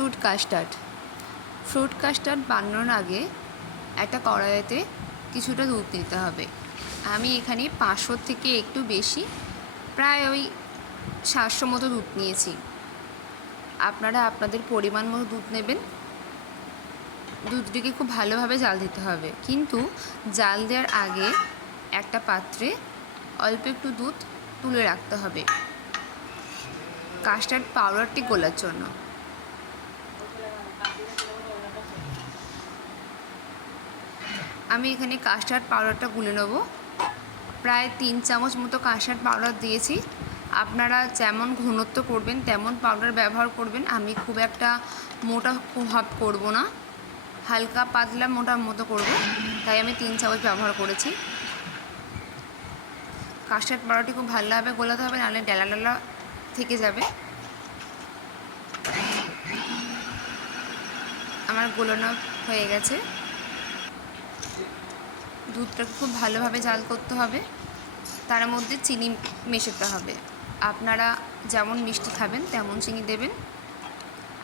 Fruit custard বানানোর আগে একটা কড়াইতে কিছুটা দুধ নিতে হবে। আমি এখানে 500 থেকে একটু বেশি, প্রায় ওই 700 মতো দুধ নিয়েছি। আপনারা আপনাদের পরিমাণ মতো দুধ নেবেন। দুধটিকে খুব ভালোভাবে জাল দিতে হবে, কিন্তু জাল দেওয়ার আগে একটা পাত্রে অল্প একটু দুধ তুলে রাখতে হবে কাস্টার্ড পাউডারটি গোলার জন্য। আমি এখানে কাস্টার্ড পাউডারটা গুলে নেব। প্রায় 3 চামচ মতো কাস্টার্ড পাউডার দিয়েছি। আপনারা যেমন ঘনত্ব করবেন তেমন পাউডার ব্যবহার করবেন। আমি খুব একটা মোটা ভাব করব না, হালকা পাতলা মোটা মতো করব, তাই আমি 3 চামচ ব্যবহার করেছি। কাস্টার্ড পাউডারটি খুব ভালোভাবে গোলাতে হবে, নাহলে ডালা ডালা থেকে যাবে। আমার গোলানো হয়ে গেছে। দুধটাকে খুব ভালোভাবে জাল করতে হবে, তার মধ্যে চিনি মেশাতে হবে। আপনারা যেমন মিষ্টি খাবেন তেমন চিনি দেবেন।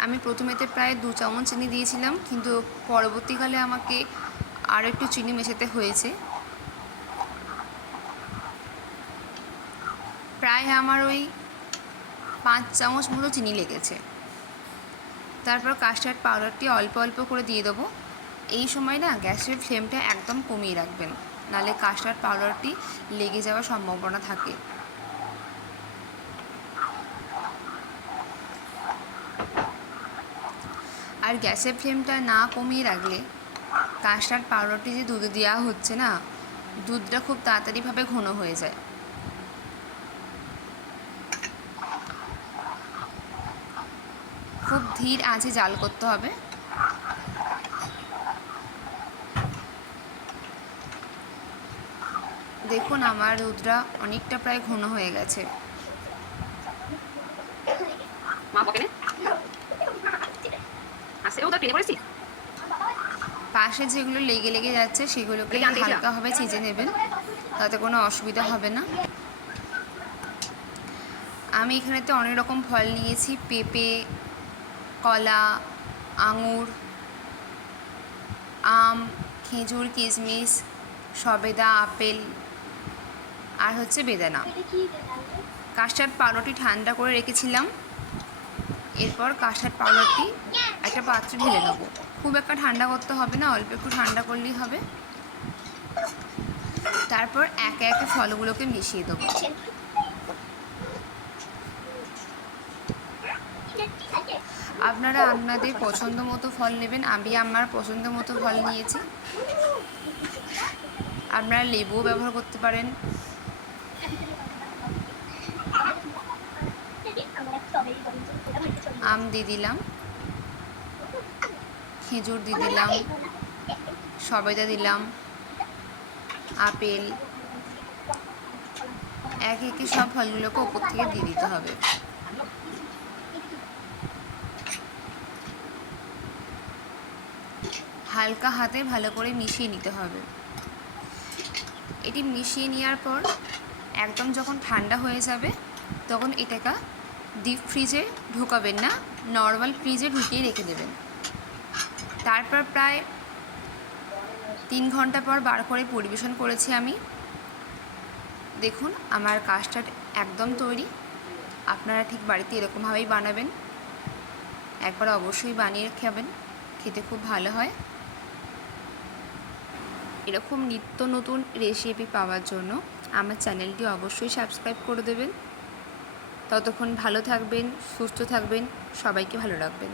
আমি প্রথমেতে প্রায় 2 চামচ চিনি দিয়েছিলাম, কিন্তু পরবর্তীকালে আমাকে আর একটু চিনি মেশাতে হয়েছে। প্রায় আমার ওই 5 চামচ মতো চিনি লেগেছে। তারপর কাস্টার্ড পাউডারটি অল্প অল্প করে দিয়ে দেবো। এই সময় না গ্যাসের ফ্লেমটা একদম কমিয়ে রাখবেন, নাহলে কাস্টার্ড পাউডারটি লেগে যাওয়ার সম্ভাবনা থাকে। আর গ্যাসের ফ্লেমটা না কমিয়ে রাখলে কাস্টার্ড পাউডারটি যে দুধে দেওয়া হচ্ছে না, দুধটা খুব তাড়াতাড়িভাবে ঘন হয়ে যায়। খুব ধীর আঁচে জাল করতে হবে। দেখুন আমার দুধটা অনেকটা প্রায় ঘন হয়ে গেছে। পাশে যেগুলো লেগে লেগে যাচ্ছে সেগুলোকে হালকাভাবে চেঁচে নেবেন, তাতে কোনো অসুবিধা হবে না। আমি এখানেতে অনেক রকম ফল নিয়েছি, পেঁপে, কলা, আঙুর, আম, খেজুর, কিশমিশ, সবেদা, আপেল আর হচ্ছে বেদানা। কাস্টার্ড পাউডারটি ঠান্ডা করে রেখেছিলাম। এরপর কাস্টার্ড পাউডারটি একটা পাত্রে ঢেলে নেব। খুব একটা ঠান্ডা করতে হবে না, অল্প একটু ঠান্ডা করলেই হবে। তারপর একে একে ফলগুলোকে মিশিয়ে দেবো। আপনারা আপনাদের পছন্দ মতো ফল নেবেন। আমি আমার পছন্দ মতো ফল নিয়েছি। আপনারা লেবুও ব্যবহার করতে পারেন। আম দিয়ে দিলাম, খেজুর দিয়ে দিলাম, সবেদা দিলাম, আপেল, এক একে সব ফলগুলোকে ওপর থেকে দিয়ে দিতে হবে। হালকা হাতে ভালো করে মিশিয়ে নিতে হবে। এটি মিশিয়ে নেওয়ার পর একদম যখন ঠান্ডা হয়ে যাবে তখন এটাকে ডিপ ফ্রিজে ঢোকাবেন না, নর্মাল ফ্রিজে ঢুকিয়ে রেখে দেবেন। তারপর প্রায় 3 ঘন্টা পর বার করে পরিবেশন করেছি আমি। দেখুন আমার কাস্টার্ড একদম তৈরি। আপনারা ঠিক বাড়িতে এরকমভাবেই বানাবেন। একবার অবশ্যই বানিয়ে খাবেন, খেতে খুব ভালো হয়। এরকম নিত্য নতুন রেসিপি পাওয়ার জন্য আমার চ্যানেলটি অবশ্যই সাবস্ক্রাইব করে দেবেন। ততক্ষণ ভালো থাকবেন, সুস্থ থাকবেন, সবাইকে ভালো রাখবেন।